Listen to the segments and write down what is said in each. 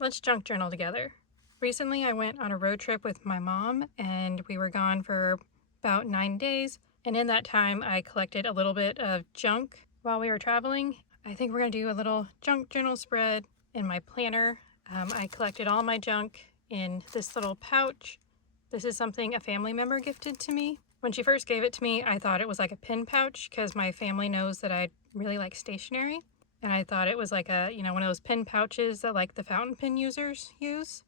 let's junk journal together. Recently I went on a road trip with my mom and we were gone for about 9 days. And in that time I collected a little bit of junk while we were traveling. I think we're gonna do a little junk journal spread in my planner. I collected all my junk in this little pouch. This is something a family member gifted to me. When she first gave it to me, I thought it was like a pin pouch because my family knows that I really like stationery. And I thought it was like a, one of those pin pouches that like the fountain pen users use.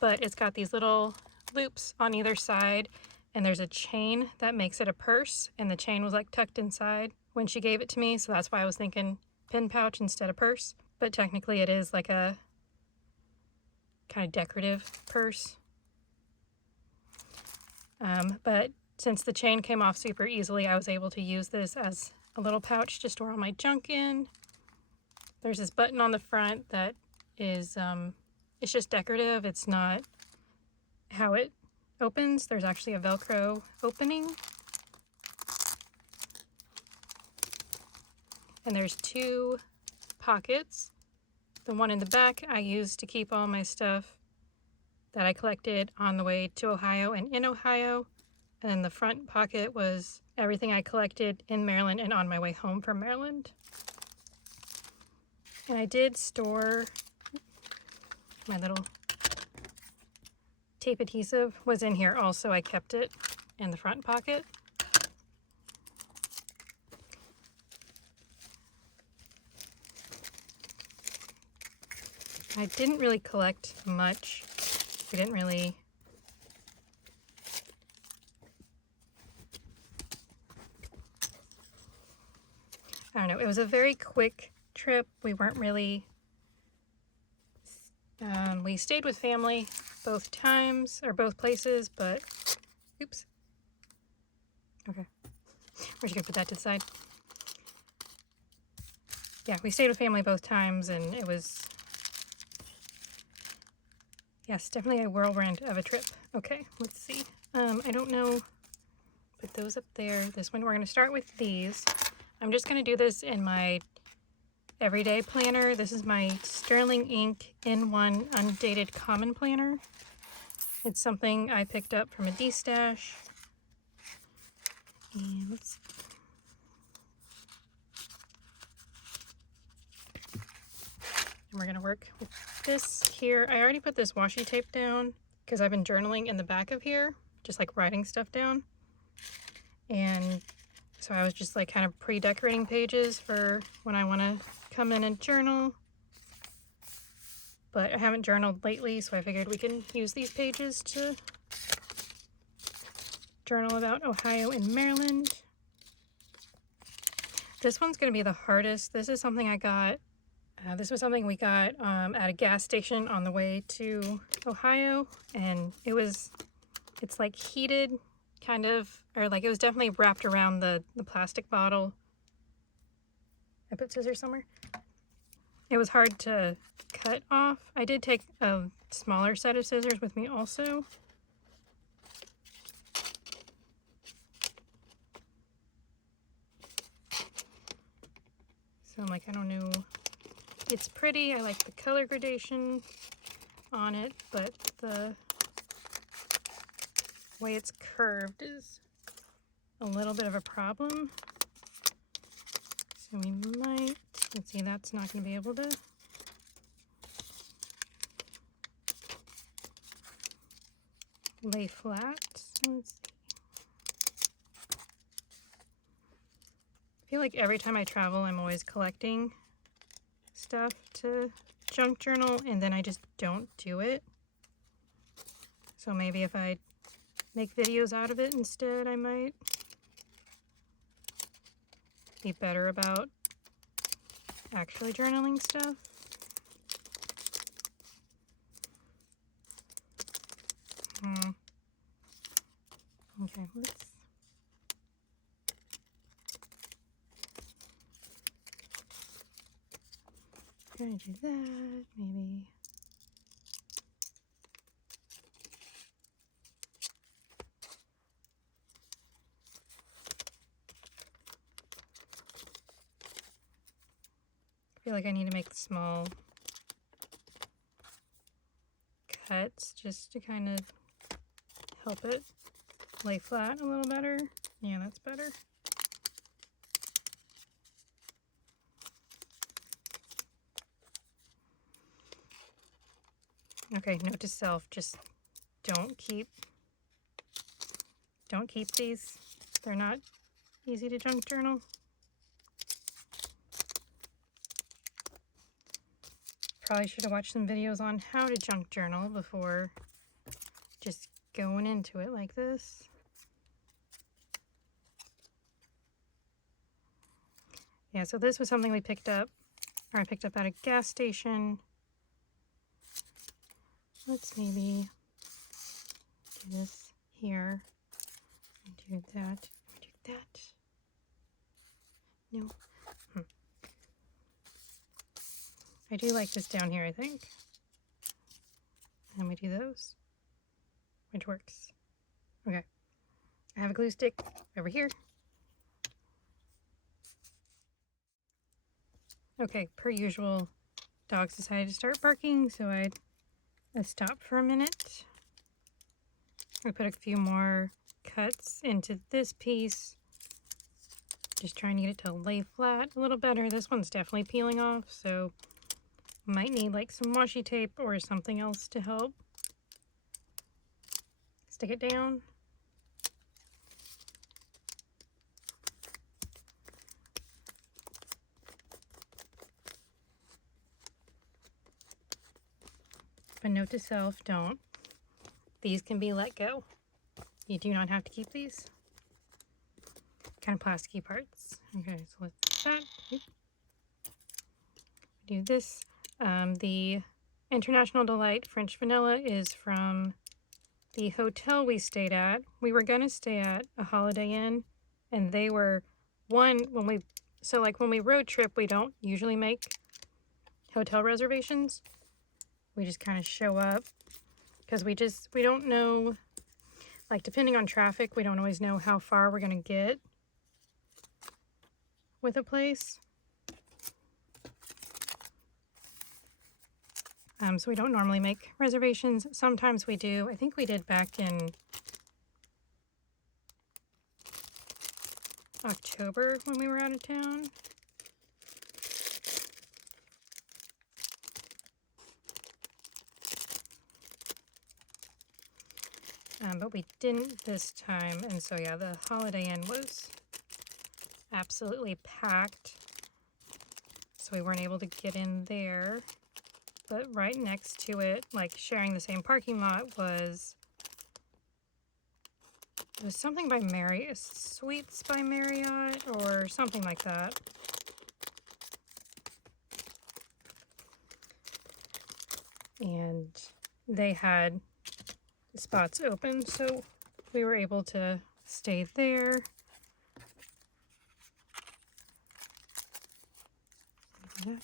But it's got these little loops on either side and there's a chain that makes it a purse, and the chain was like tucked inside when she gave it to me, so that's why I was thinking pin pouch instead of purse. But technically it is like a kind of decorative purse. But since the chain came off super easily, I was able to use this as a little pouch to store all my junk in. There's this button on the front that is, it's just decorative. It's not how it opens. There's actually a Velcro opening. And there's 2 pockets. The one in the back I used to keep all my stuff that I collected on the way to Ohio and in Ohio. And then the front pocket was everything I collected in Maryland and on my way home from Maryland. And I did store my little tape adhesive was in here also. I kept it in the front pocket. I didn't really collect much. We didn't really I don't know, it was a very quick trip. We weren't really we stayed with family both times, or both places, but oops. Okay. We're just gonna put that to the side. Yeah, we stayed with family both times and it was, yes, definitely a whirlwind of a trip. Okay, let's see. I don't know, put those up there. This one, we're gonna start with these. I'm just gonna do this in my everyday planner. This is my Sterling Ink in-1 undated common planner. It's something I picked up from a D-stash. And let's see. And we're gonna work with this here. I already put this washi tape down because I've been journaling in the back of here, just like writing stuff down. And so I was just like kind of pre-decorating pages for when I want to come in and journal. But I haven't journaled lately, so I figured we can use these pages to journal about Ohio and Maryland. This one's going to be the hardest. This is something I got. This was something we got at a gas station on the way to Ohio, and it's like heated, kind of, or like it was definitely wrapped around the plastic bottle. I put scissors somewhere. It was hard to cut off. I did take a smaller set of scissors with me also. So I'm like, I don't know. It's pretty. I like the color gradation on it, but the way it's curved is a little bit of a problem. So we might, let's see, that's not going to be able to. Lay flat. Let's see. I feel like every time I travel, I'm always collecting stuff to junk journal, and then I just don't do it. So maybe if I make videos out of it instead, I might be better about actually journaling stuff. Okay, let's gonna do that, maybe. I feel like I need to make the small cuts just to kind of help it lay flat a little better. Yeah, that's better. Okay, note to self, just don't keep these. They're not easy to junk journal. Probably should have watched some videos on how to junk journal before just going into it like this. Yeah, so this was something we picked up, or I picked up at a gas station. Let's maybe do this here and do that. Do that. No. I do like this down here, I think. And we do those, which works. Okay. I have a glue stick over here. Okay, per usual, dogs decided to start barking, so I stopped for a minute. I put a few more cuts into this piece, just trying to get it to lay flat a little better. This one's definitely peeling off, so might need like some washi tape or something else to help stick it down. But note to self, don't. These can be let go. You do not have to keep these. Kind of plasticky parts. Okay, so let's do that. Do this. The International Delight French Vanilla is from the hotel we stayed at. We were gonna stay at a Holiday Inn, and they were when we road trip, we don't usually make hotel reservations. We just kind of show up because we don't know, like, depending on traffic, we don't always know how far we're gonna get with a place. So we don't normally make reservations. Sometimes we do. I think we did back in October when we were out of town. But we didn't this time, and so yeah, the Holiday Inn was absolutely packed, so we weren't able to get in there. But right next to it, like sharing the same parking lot, was something by Marriott, Suites by Marriott, or something like that. And they had spots open, so we were able to stay there. That.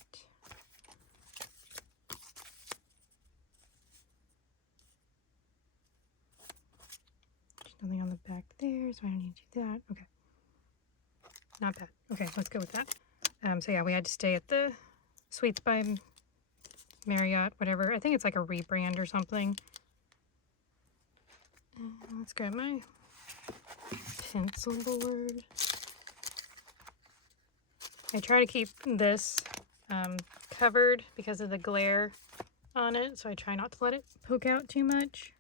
There's nothing on the back there, so I don't need to do that. Okay. Not bad. Okay, let's go with that. So yeah, we had to stay at the Suites by Marriott, whatever. I think it's like a rebrand or something. Let's grab my pencil board. I try to keep this covered because of the glare on it, so I try not to let it poke out too much.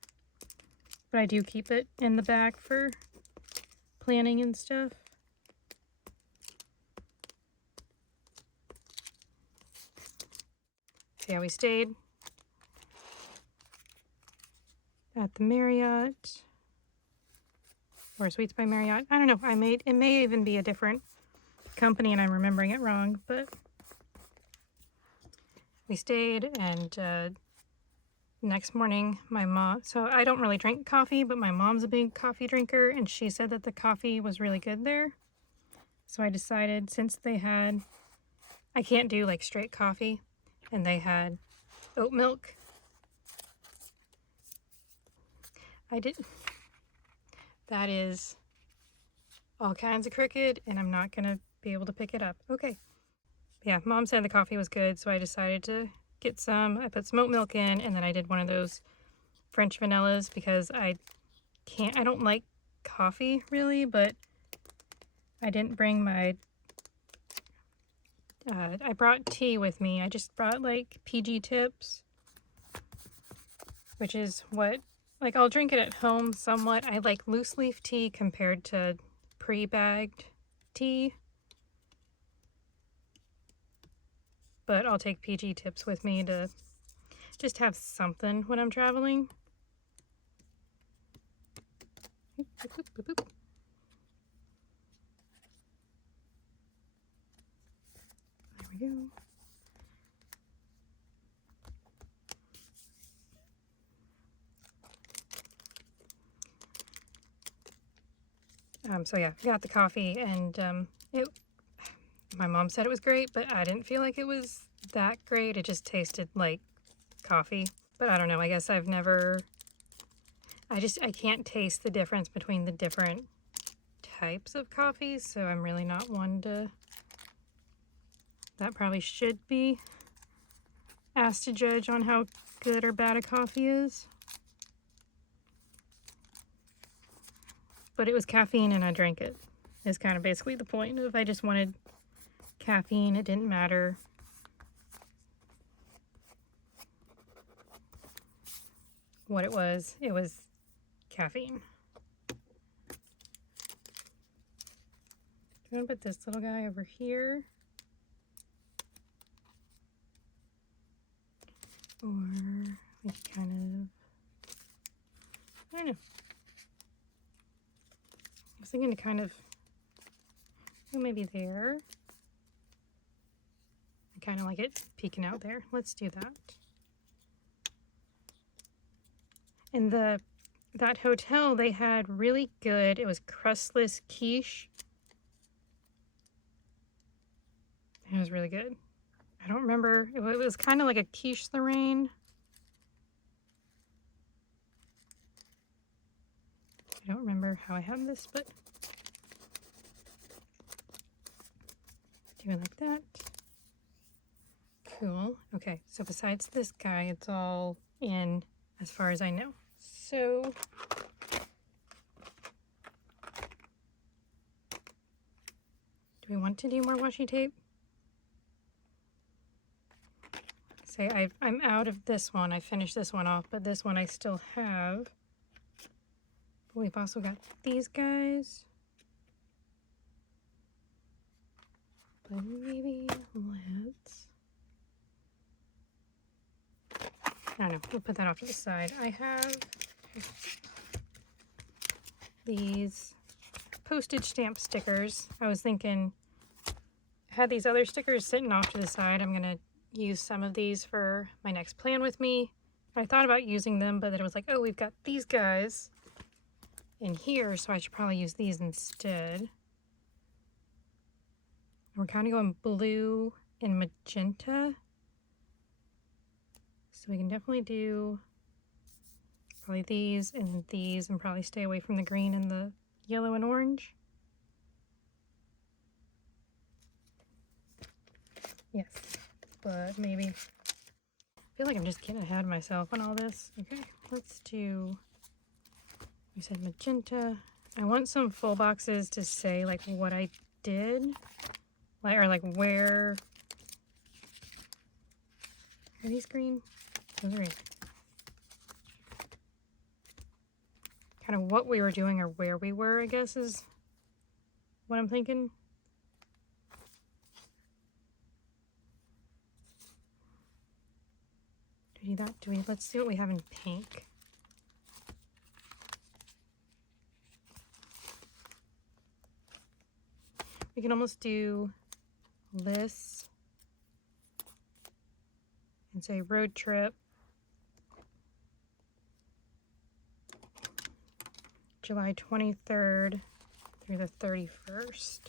But I do keep it in the back for planning and stuff. So yeah, we stayed at the Marriott or Suites by Marriott. I don't know. It may even be a different company and I'm remembering it wrong, but we stayed, and next morning my mom, so I don't really drink coffee, but my mom's a big coffee drinker, and she said that the coffee was really good there. So I decided, since they had, I can't do like straight coffee, and they had oat milk. That is all kinds of crooked, and I'm not gonna be able to pick it up. Okay. Yeah, Mom said the coffee was good, so I decided to get some. I put some oat milk in, and then I did one of those French vanillas because I don't like coffee really, but I didn't bring my, I brought tea with me. I just brought like PG Tips, which is what, like I'll drink it at home somewhat. I like loose leaf tea compared to pre-bagged tea. But I'll take PG Tips with me to just have something when I'm traveling. Boop, boop, boop, boop. There we go. So yeah, got the coffee, and my mom said it was great, but I didn't feel like it was that great. It just tasted like coffee. But I don't know, I guess I can't taste the difference between the different types of coffees, so I'm really not one to, that probably should be asked to judge on how good or bad a coffee is. But it was caffeine and I drank it, is kind of basically the point. If I just wanted caffeine, it didn't matter. What it was caffeine. I'm gonna put this little guy over here. Or we kind of, I don't know. I was thinking to kind of, oh, maybe there. I kind of like it peeking out there. Let's do that. In that hotel, they had really good, it was crustless quiche. It was really good. I don't remember, it was kind of like a quiche Lorraine. I don't remember how I had this, but do it like that. Cool. Okay, so besides this guy, it's all in as far as I know. So do we want to do more washi tape? Say I'm out of this one. I finished this one off, but this one I still have. But we've also got these guys. But maybe let's, I don't know, we'll put that off to the side. I have these postage stamp stickers. I was thinking, I had these other stickers sitting off to the side. I'm gonna use some of these for my next plan with me. I thought about using them, but then it was like, oh, we've got these guys in here, so I should probably use these instead. We're kind of going blue and magenta. So we can definitely do probably these and probably stay away from the green and the yellow and orange. Yes, but maybe. I feel like I'm just getting ahead of myself on all this. Okay, let's do, you said magenta. I want some full boxes to say like what I did, like, or like where. Are these green? Those are green. Kind of what we were doing or where we were, I guess, is what I'm thinking. Do we do that? Let's see what we have in pink. We can almost do this and say road trip. July 23rd through the 31st.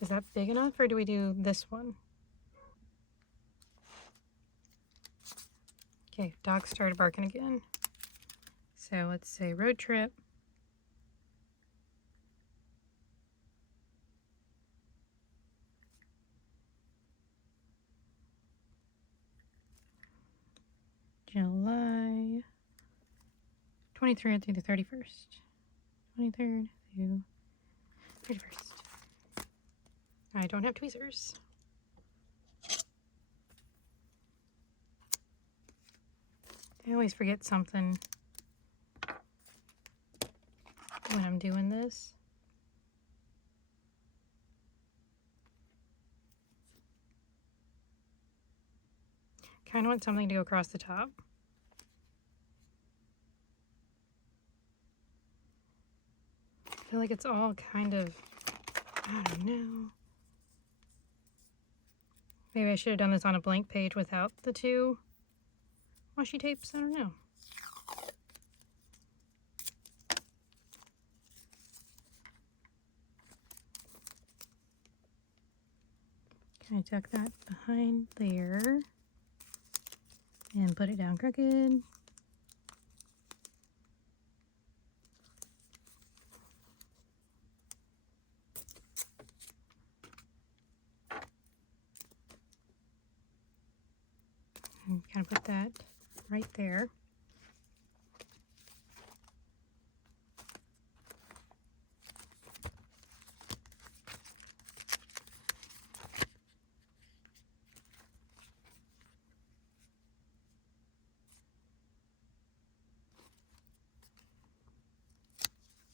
Is that big enough, or do we do this one? Okay, dog started barking again. So let's say road trip. July 23rd through the 31st. 23rd through 31st. I don't have tweezers. I always forget something when I'm doing this. Kind of want something to go across the top. I feel like it's all kind of, I don't know. Maybe I should have done this on a blank page without the two washi tapes. I don't know. Can I tuck that behind there and put it down crooked? And kind of put that right there.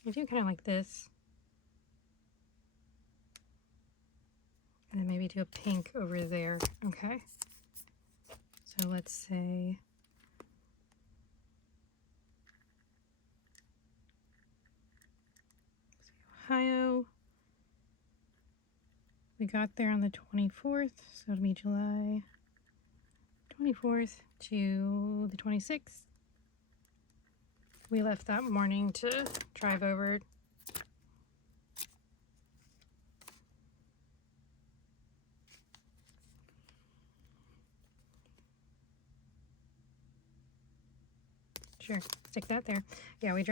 I do kind of like this. And then maybe do a pink over there. Okay. So let's say Ohio. We got there on the 24th, so it'll be July 24th to the 26th. We left that morning to drive over. Sure, stick that there. Yeah, we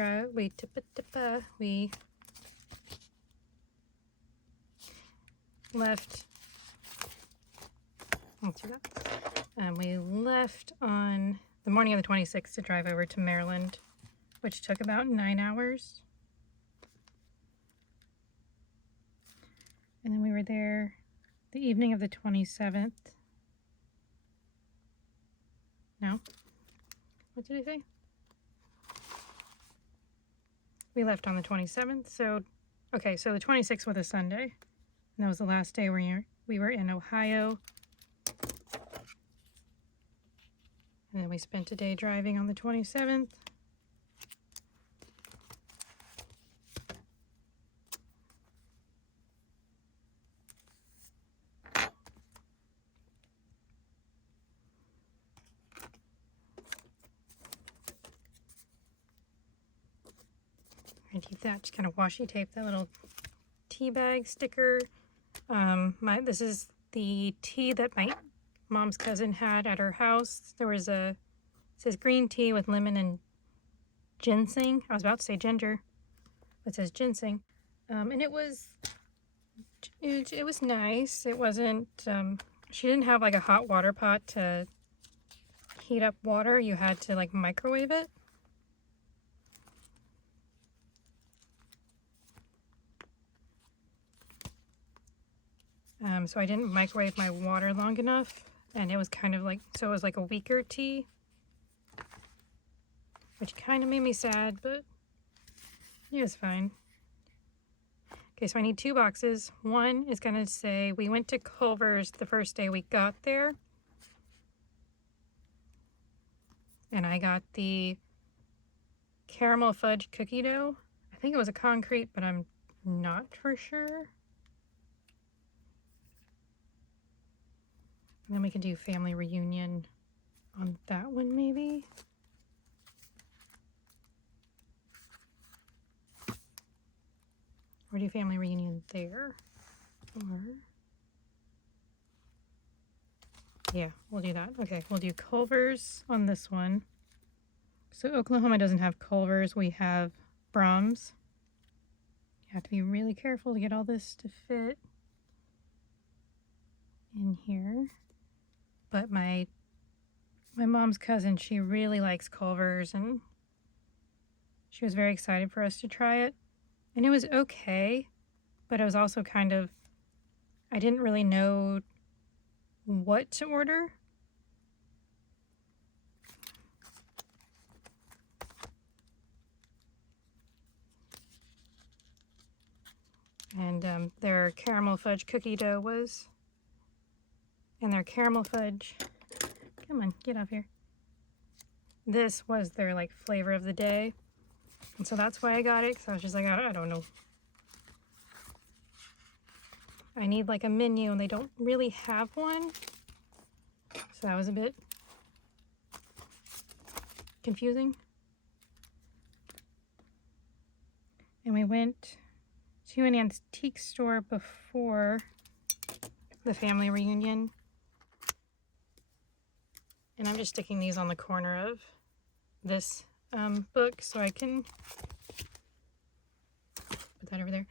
left. Let's do that. We left on the morning of the 26th to drive over to Maryland, which took about 9 hours. And then we were there the evening of the 27th. No? What did I say? We left on the 27th, so, okay, so the 26th was a Sunday. And that was the last day we were in Ohio. And then we spent a day driving on the 27th. And keep that, just kind of washi tape that little tea bag sticker. This is the tea that my mom's cousin had at her house. There was it says green tea with lemon and ginseng. I was about to say ginger, but it says ginseng. And it was nice. It wasn't, she didn't have like a hot water pot to heat up water. You had to like microwave it. So I didn't microwave my water long enough, and it was kind of like, so it was like a weaker tea, which kind of made me sad, but it was fine. Okay, so I need 2 boxes. One is going to say, we went to Culver's the first day we got there, and I got the caramel fudge cookie dough. I think it was a concrete, but I'm not for sure. And then we can do family reunion on that one, maybe. Or do family reunion there. Or, yeah, we'll do that. Okay, we'll do Culver's on this one. So Oklahoma doesn't have Culver's, we have Brahms. You have to be really careful to get all this to fit in here. But my mom's cousin, she really likes Culver's, and She was very excited for us to try it. And it was okay, but it was also kind of, I didn't really know what to order. And their caramel fudge cookie dough was, and their caramel fudge, come on, get off here. This was their like flavor of the day. And so that's why I got it, because I was just like, I don't know. I need like a menu, and they don't really have one. So that was a bit confusing. And we went to an antique store before the family reunion. And I'm just sticking these on the corner of this book so I can put that over there.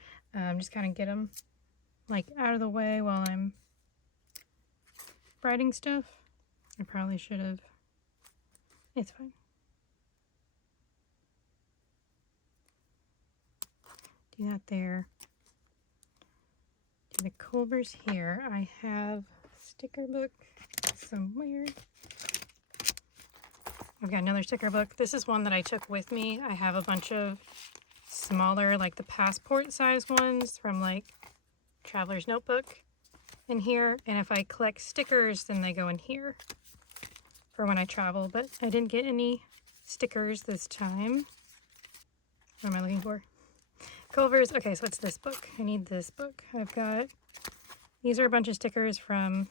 Just kind of get them like out of the way while I'm writing stuff. I probably should have. It's fine. Do that there. Do the Culvers here. I have a sticker book somewhere. I've got another sticker book. This is one that I took with me. I have a bunch of smaller, like the passport size ones from like Traveler's Notebook in here. And if I collect stickers, then they go in here for when I travel. But I didn't get any stickers this time. What am I looking for? Culver's. Okay, so it's this book. I need this book. I've got, these are a bunch of stickers from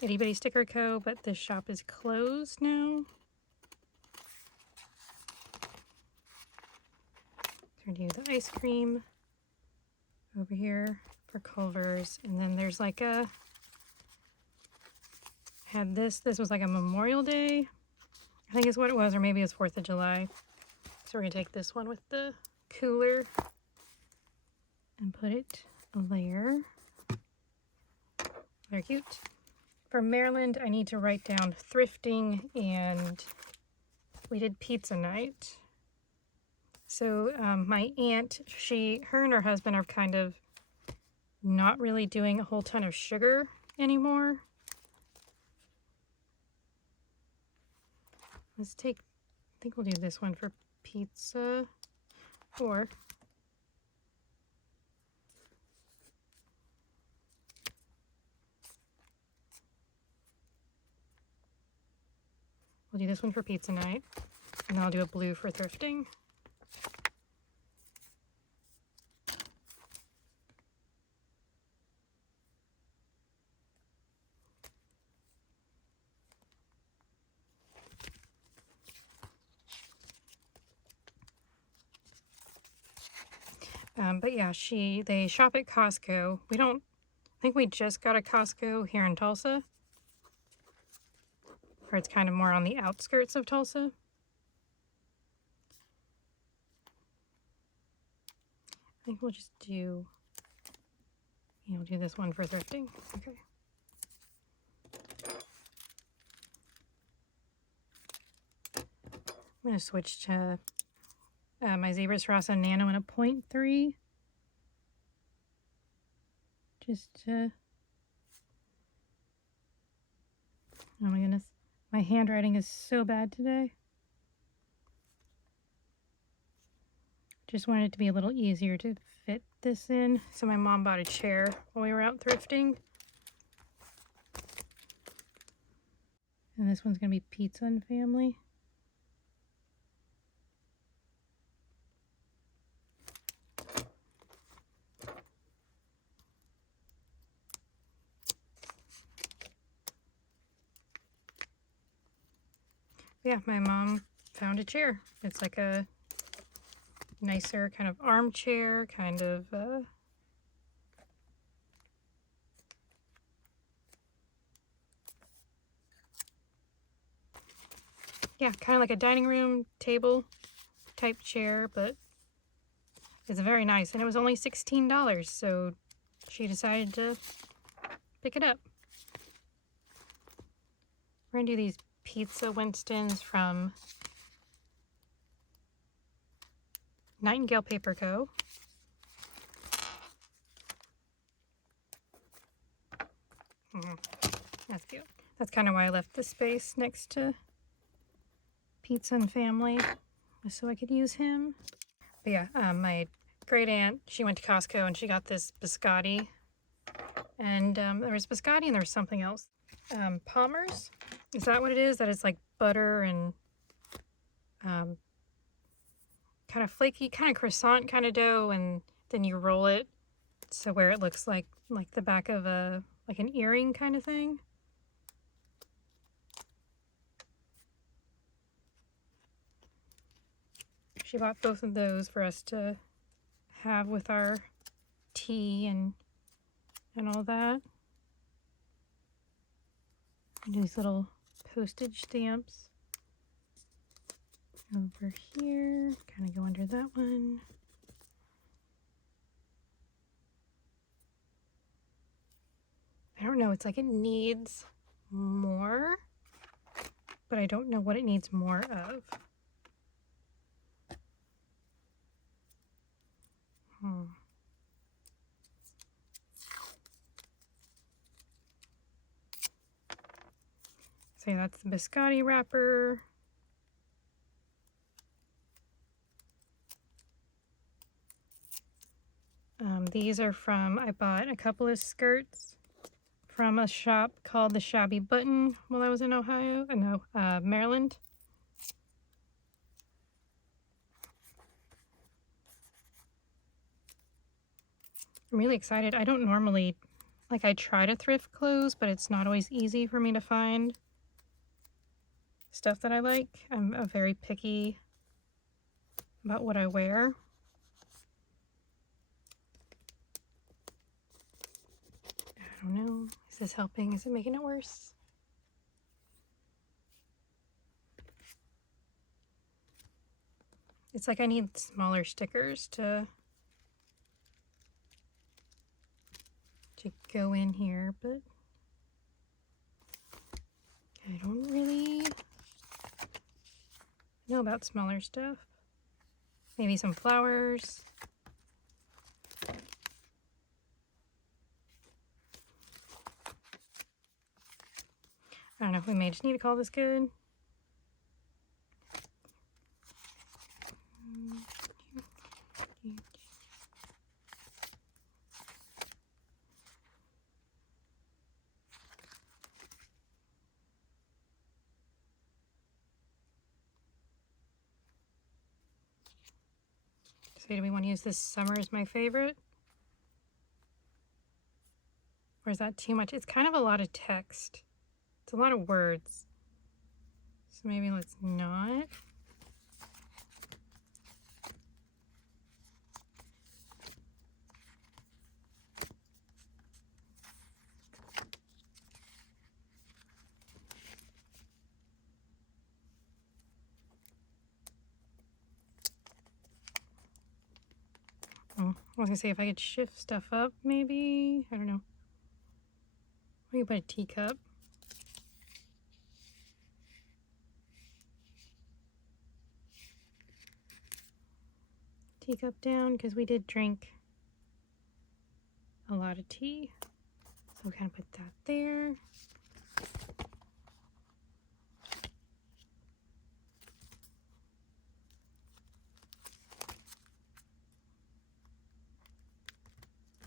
Itty Bitty Sticker Co., but this shop is closed now. We're gonna do the ice cream over here for Culver's. And then there's like a, had this was like a Memorial Day, I think is what it was, or maybe it's 4th of July. So we're gonna take this one with the cooler and put it there. Very cute. For Maryland, I need to write down thrifting, and we did pizza night. So my aunt, her and her husband are kind of not really doing a whole ton of sugar anymore. Let's take, I think we'll do this one for pizza, or we'll do this one for pizza night, and then I'll do a blue for thrifting. But yeah, they shop at Costco. I think we just got a Costco here in Tulsa, or it's kind of more on the outskirts of Tulsa. I think we'll just do, we'll do this one for thrifting. Okay. I'm going to switch to my Zebra Sarasa Nano in a 0.3. Just oh my goodness, my handwriting is so bad today. Just wanted it to be a little easier to fit this in. So my mom bought a chair while we were out thrifting. And this one's gonna be Pizza and Family. Yeah, my mom found a chair. It's like a nicer kind of armchair, kind of yeah, kind of like a dining room table type chair, but it's very nice. And it was only $16, so she decided to pick it up. We're gonna do these pizza Winstons from Nightingale Paper Co. That's cute. That's kind of why I left the space next to Pizza and Family, just so I could use him. But yeah, my great aunt, she went to Costco and she got this biscotti. And there was biscotti and there was something else. Palmer's? Is that what it is? That it's like butter and kind of flaky, kind of croissant kind of dough, and then you roll it so where it looks like the back of a like an earring kind of thing. She bought both of those for us to have with our tea and all that. And these little postage stamps over here, kind of go under that one. I don't know, it's like it needs more, but I don't know what it needs more of. So yeah, that's the biscotti wrapper. These are from, I bought a couple of skirts from a shop called the Shabby Button while I was in Ohio, Maryland. I'm really excited. I don't normally, I try to thrift clothes, but it's not always easy for me to find stuff that I like. I'm very picky about what I wear. I don't know. Is this helping? Is it making it worse? It's like I need smaller stickers to go in here, but I don't really know about smaller stuff. Maybe some flowers. I don't know, we may just need to call this good. So do we want to use this summer as my favorite? Or is that too much? It's kind of a lot of text. It's a lot of words. So maybe let's not. I was gonna say if I could shift stuff up, maybe. I don't know. We could put a teacup. Teacup down because we did drink a lot of tea. So we kind of put that there.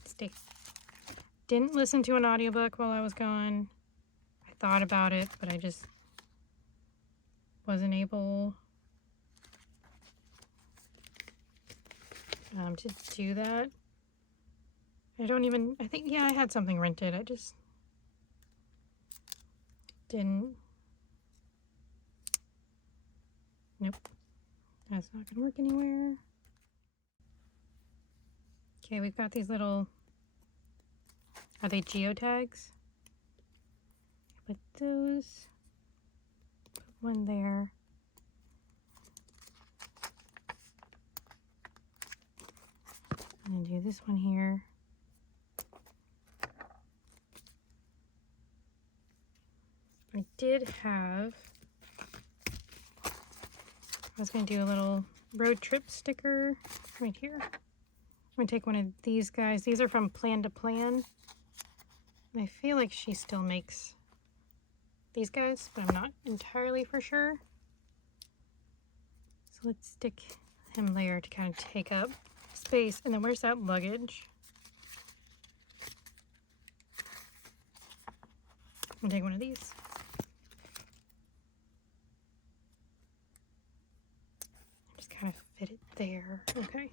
Stay. Didn't listen to an audiobook while I was gone. I thought about it, but I just wasn't able to do that. I think, yeah, I had something rented. I just didn't. Nope. That's not gonna work anywhere. Okay, we've got these little, are they geotags? Put those, put one there. And do this one here. I did have, I was going to do a little road trip sticker right here. I'm gonna take one of these guys. These are from Plan to Plan. And I feel like she still makes these guys, but I'm not entirely for sure. So let's stick him there to kind of take up space. And then where's that luggage? I'm gonna take one of these. Just kind of fit it there. Okay.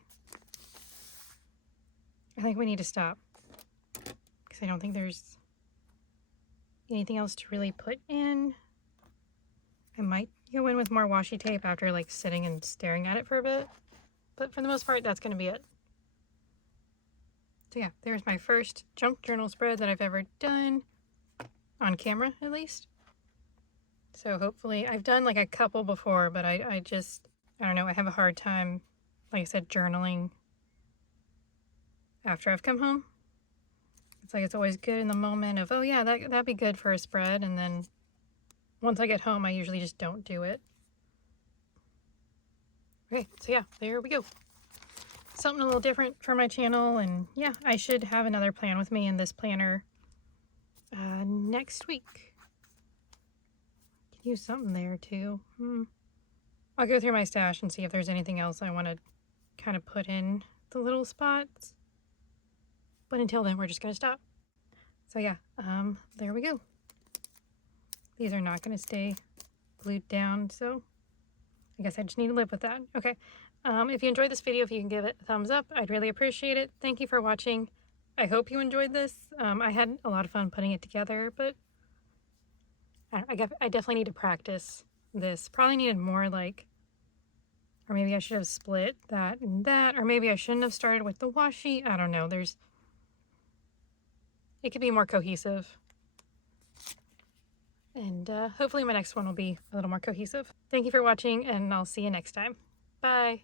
I think we need to stop because I don't think there's anything else to really put in. I might go in with more washi tape after like sitting and staring at it for a bit, but for the most part, that's going to be it. So yeah, there's my first junk journal spread that I've ever done, on camera at least. So hopefully, I've done like a couple before, but I don't know, I have a hard time, like I said, journaling after I've come home. It's like it's always good in the moment of, oh yeah, that'd be good for a spread, and then once I get home, I usually just don't do it. Okay, so yeah, there we go. Something a little different for my channel, and yeah, I should have another plan with me in this planner next week. Could use something there too. I'll go through my stash and see if there's anything else I want to kind of put in the little spots. But until then, we're just going to stop. So yeah, there we go. These are not going to stay glued down, so I guess I just need to live with that. Okay, if you enjoyed this video, if you can give it a thumbs up, I'd really appreciate it. Thank you for watching. I hope you enjoyed this. I had a lot of fun putting it together, but I definitely need to practice this. Probably needed more like, or maybe I should have split that and that, or maybe I shouldn't have started with the washi. I don't know. It could be more cohesive. And hopefully my next one will be a little more cohesive. Thank you for watching, and I'll see you next time. Bye.